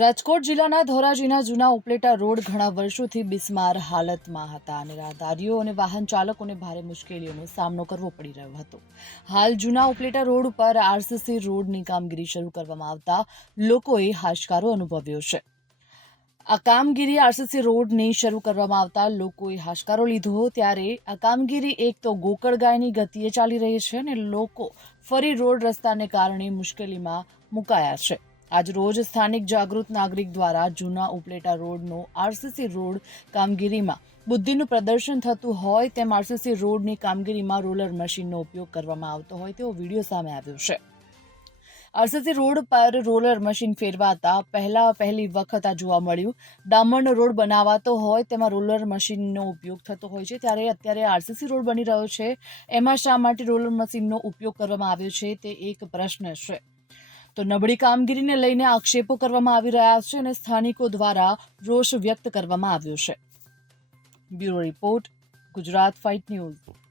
રાજકોટ જિલ્લાના ધોરાજીના જૂના ઉપલેટા રોડ ઘણા વર્ષોથી બિસ્માર હાલતમાં હતા અને રાહદારીઓ અને વાહન ચાલકોને ભારે મુશ્કેલીઓનો સામનો કરવો પડી રહ્યો હતો. હાલ જૂના ઉપલેટા રોડ પર આરસીસી રોડની કામગીરી શરૂ કરવામાં આવતા લોકોએ હાશકારો અનુભવ્યો છે. આ કામગીરી આરસીસી રોડની શરૂ કરવામાં આવતા લોકોએ હાશકારો લીધો. ત્યારે આ કામગીરી એક તો ગોકળગાયની ગતિએ ચાલી રહી છે અને લોકો ફરી રોડ રસ્તાને કારણે મુશ્કેલીમાં મુકાયા છે. આજ રોજ સ્થાનિક જાગૃત નાગરિક દ્વારા જૂના ઉપલેટા રોડનો આરસીસી રોડ કામગીરીમાં બુદ્ધિનું પ્રદર્શન થતું હોય તેમ આરસીસી રોડની કામગીરીમાં રોલર મશીનનો ઉપયોગ કરવામાં આવતો હોય તેવો વિડીયો સામે આવ્યો છે. આરસીસી રોડ પર રોલર મશીન ફેરવાતા પહેલી વખત આ જોવા મળ્યું. ડામરનો રોડ બનાવાતો હોય તેમાં રોલર મશીનનો ઉપયોગ થતો હોય છે, ત્યારે અત્યારે આરસીસી રોડ બની રહ્યો છે, એમાં શા માટે રોલર મશીનનો ઉપયોગ કરવામાં આવ્યો છે તે એક પ્રશ્ન છે. તો નબળી કામગીરીને લઈને આક્ષેપો કરવામાં આવી રહ્યા છે અને સ્થાનિકો દ્વારા રોષ વ્યક્ત કરવામાં આવ્યો છે. Bureau report, Gujarat fight news.